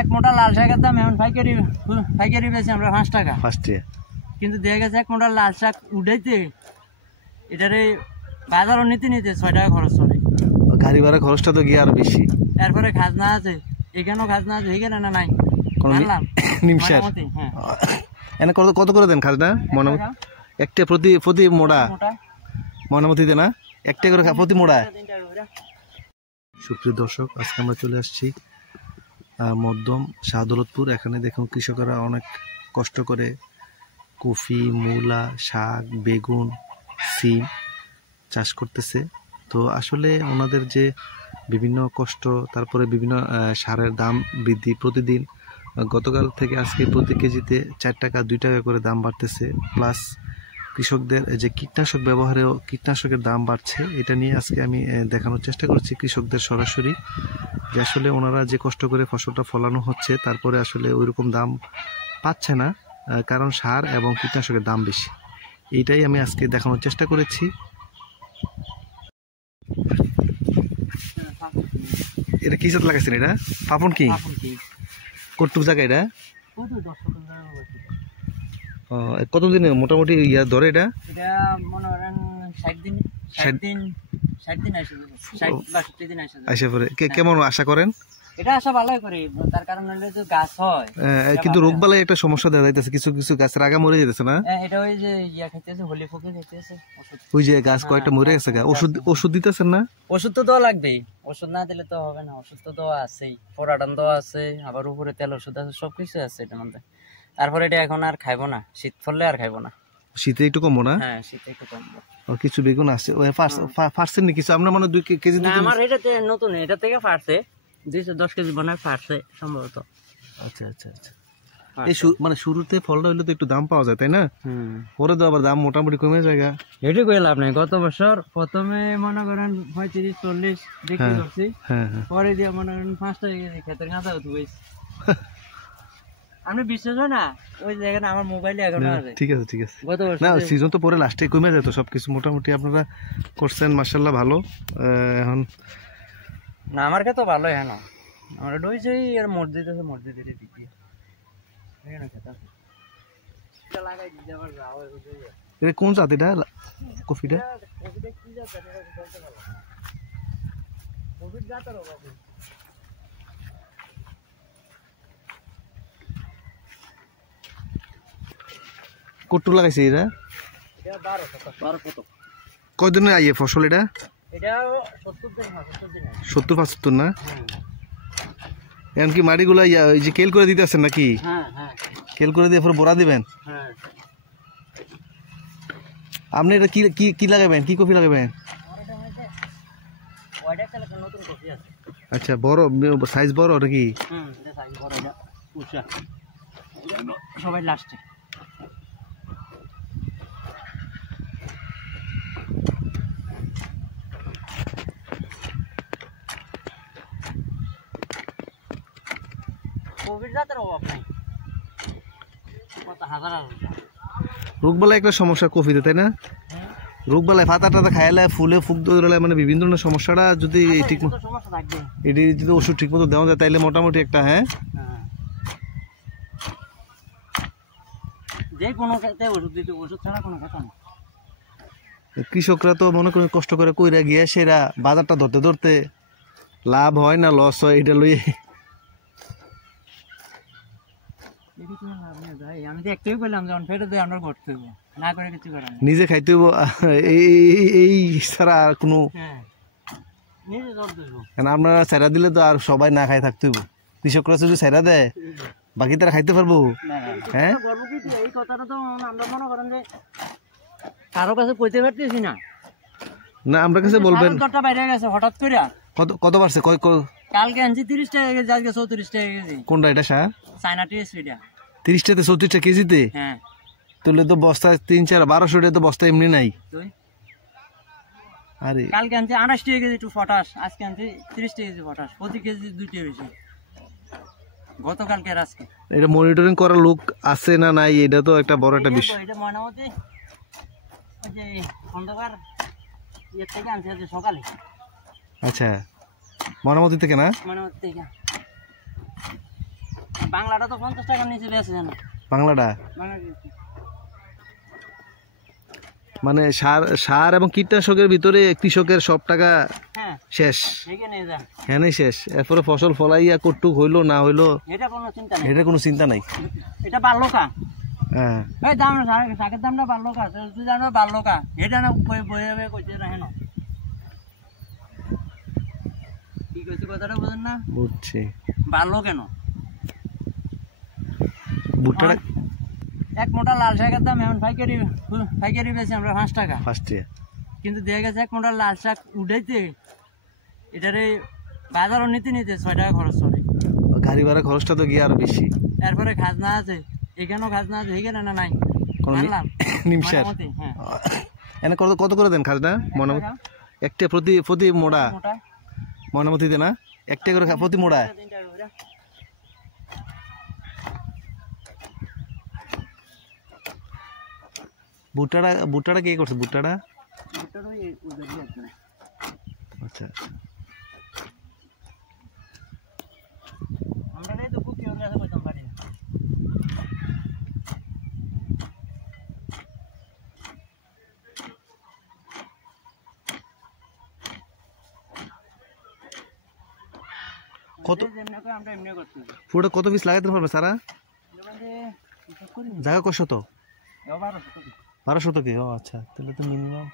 এক মোটা লাল শাকের দাম এখন পাইকারি বেশি আমরা 5 টাকা কিন্তু দেখা গেছে এক মোটা লাল শাক উঠাইতে এটারে বাজারও নিতে 6 টাকা খরচ চলে। গাড়ি ভাড়া খরচটা তো গিয়ে আরো বেশি। এরপরে খাজনা আছে, এখানেও খাজনা আছে, এখানে না নাই নিমসার। এনে কত করে দেন খাজনা? মনে একটা প্রতি মোড়া মনামতিতে না, একটা করে প্রতি মোড়া। সুপ্রিয় দর্শক, আজকে আমরা চলে আসছি মধ্যম শাহদৌলতপুর। এখানে দেখুন কৃষকেরা অনেক কষ্ট করে কফি, মূলা, শাক, বেগুন, সিম চাষ করতেছে। তো আসলে ওনাদের যে বিভিন্ন কষ্ট, তারপরে বিভিন্ন সারের দাম বৃদ্ধি প্রতিদিন, গতকাল থেকে আজকে প্রতি কেজিতে 4 টাকা 2 টাকা করে দাম বাড়তেছে। প্লাস কৃষকদের যে কীটনাশক ব্যবহারেও কীটনাশকের দাম বাড়ছে। এটা নিয়ে আজকে আমি দেখানোর চেষ্টা করছি কৃষকদের সরাসরি, যে আসলে ওনারা যে কষ্ট করে ফসলটা ফলানো হচ্ছে তারপরে আসলে ওইরকম দাম পাচ্ছে না, কারণ সার এবং কীটনাশকের দাম বেশি। এইটাই আমি আজকে দেখানোর চেষ্টা করেছি। এটা কি জাত লাগাইছেন? এটা পাপন কি কতটুক জায়গা? এটা কতদিন মোটামুটি ইয়া ধরে? এটা মনে করেন 60 দিন আসে পরে। কেমন আশা করেন? এটা আশা ভালোই করি, তার কারণ হলো যে গাছ হয়, কিন্তু রোগ বালাই একটা সমস্যা দেখা যাইতেছে, কিছু কিছু গাছের আগা মরে যেতেছে না? এটা ওই যে ইয়া খাইতেছে, হোলি ফকি খাইতেছে ওষুধ। ওই যে গাছ কয়েকটা মরে গেছে, ওষুধ দিতেছেন না? ওষুধ তো দেওয়া লাগবেই, ওষুধ না দিলে তো হবে না। ওষুধ তো দেওয়া আছেই, পরাডান দেওয়া আছে, আবার উপরে তেল ওষুধ আছে, সবকিছু আছে এটার মধ্যে। তারপরে এটা এখন আর খাইবো না, শীত পড়লে আর খাইবো না। শীতে একটু কমবো না? হ্যাঁ, শীতে একটু কমবো। কিছু বেগুন আছে ফার্সেন নি কিছু? আমরা মানে 2 কেজি আমার এটাতে নতুন, এটা থেকে ফার্সে 210 কেজি বানায় ফার্সে সম্ভবত। আচ্ছা আচ্ছা আচ্ছা। এই মানে শুরুতে ফলটা হইলে তো একটু দাম পাওয়া যায়, তাই না? পরে তো আবার দাম মোটামুটি কমে যায়। এটা কই লাভ নাই। গত বছর প্রথমে মনে করেন 35-40 বিক্রি করছি, পরে দিয়ে মনে করেন 5 টাকা কেজি খেতে গাঁদা উঠেছি। আপনি বিশ্বাস হয় না, ওই জায়গাটা আমার মোবাইলে এখনো আছে। ঠিক আছে ঠিক আছে। না সিজন তো পরে লাস্টে কমে যায় তো সবকিছু। মোটামুটি আপনারা করছেন মাশাআল্লাহ ভালো। এখন না আমার কাছে তো ভালোই হয় না, আমরা ডইছেই আর মসজিদ আছে, মসজিদের দিকে এখানে খেতে এটা লাগাই দিতে আবার যাও। এটা কোন জাত? এটা কফিটা কি জাত এটা বলতে পারবো না। কফি জাতের বাবু কত লাগাইছে এটা? এটা 12 কত কয়দিনে আইয়ে ফসল? এটা 70 না? এখন কি মাটিগুলা ওই যে কেল করে দিতে আছেন নাকি? কেল করে দিয়ে পরে বোরা দিবেন? আপনি এটা কি লাগাবেন? কি কফি লাগাবেন? আচ্ছা, বড় সাইজ বড় নাকি? সবাই লাস্টে রোগবালাই একটা সমস্যা কফিতে, তাই না? রোগবালাই পাতা টাতা খাইলে ফুলে ফুক ধরলে মানে বিভিন্ন ধরনের সমস্যাটা যদি ঠিক এটি যদি ওষুধ ঠিক মতো দেওয়া যায় তাইলে মোটামুটি একটা যে কোনো ক্ষেত্রে ওষুধ দিতে, ওষুধ ছাড়া কোনো কথা না। কৃষকরা তো মনে করেন কষ্ট করে কইরা গিয়ে সেরা বাজারটা ধরতে ধরতে লাভ হয় না লস হয়, এটা লই আমি তো একটাই বললাম যে ফেরত দিয়ে আমরা করতে হইব, না করে কিছু করার নেই, নিজে খাইতে হইব। এই ছাড়া আর কোনো নিজে জব দেবো। আপনারা ছাইরা দিলে তো আর সবাই না খাই থাকতে হইব। কৃষকরা যদি ছাইরা দেয় বাকি তারা খাইতে পারবো? হ্যাঁ, এই কথাটা তো আমরা মনে করেন যে কারো কাছে কইতে পারতেছি না। না আমরা কাছে বলবেন বাইরে গেছে হঠাৎ করে। কত বাড়ছে? কালকে আনছি 30 টাকা কেজি, আজকে 34 টাকা কেজি। কোনটা এটা? সার চায়না টিএস এটা 30 টাতে 34 টাকা কেজিতে? হ্যাঁ, তাহলে তো বস্তা 3-4-1200 টাকা তো বস্তা এমনি নাই। আরে কালকে আনছি 28 টাকা কেজি একটু পটাশ, আজকে আনছি 30 টাকা কেজি পটাশ, প্রতি কেজি 2 টাকা বেশি গতকালকে আর আজকে। এটা মনিটরিং করার লোক আছে না নাই, এটা তো একটা বড় একটা বিষয়। এটা ময়নামতি ওই যে খন্দকার ইয়ে থেকে আনছে আজ সকালে। আচ্ছা, ময়নামতি থেকে না? ময়নামতি থেকে বাংলাটা তো 50 টাকার নিচে বেচে না। বাংলাটা মানে সার এবং কীটনাশকের ভিতরে কৃষকের সব টাকা শেষ, হ্যাঁ শেষ। এরপরে ফসল ফলাইয়া কটুক হইলো না হইলো এটা কোনো চিন্তা নাই। এটা বাড়লো কা? হ্যাঁ এই দাম শাকের দামটা বাড়লো কা? তুই জানো বাড়লো কা? এটা না বয়ে কইতে রাখে না। কি কইছে কথাটা বুঝেন না? বুঝছি। বাড়লো কেন? ভুট্টাটা এক মোটা লাল শাকের দাম এখন পাইকারি বেশি আমরা 5 টাকা ফার্স্টে, কিন্তু দেখা গেছে এক মোটা লাল শাক উঠাইতে এটারে বাজারও নিতে 6 টাকা খরচ করে। গাড়ি ভাড়া খরচটা তো গিয়ে আরো বেশি। এরপরে খাজনা আছে, এখানেও খাজনা আছে, এখানে না নাই নিমসার। এনে কত করে দেন খাজনা? মনামতি একটা প্রতি মোড়া মনামতি দেন না? একটা করে প্রতি মোড়া। ভুট্টাটা কে করছে? ভুট্টাটা আচ্ছা পুরোটা কত পিস লাগাইতে পারবে সারা? জায়গা কত শত? 1200 কি? ও আচ্ছা, তাহলে তো মিনিমাম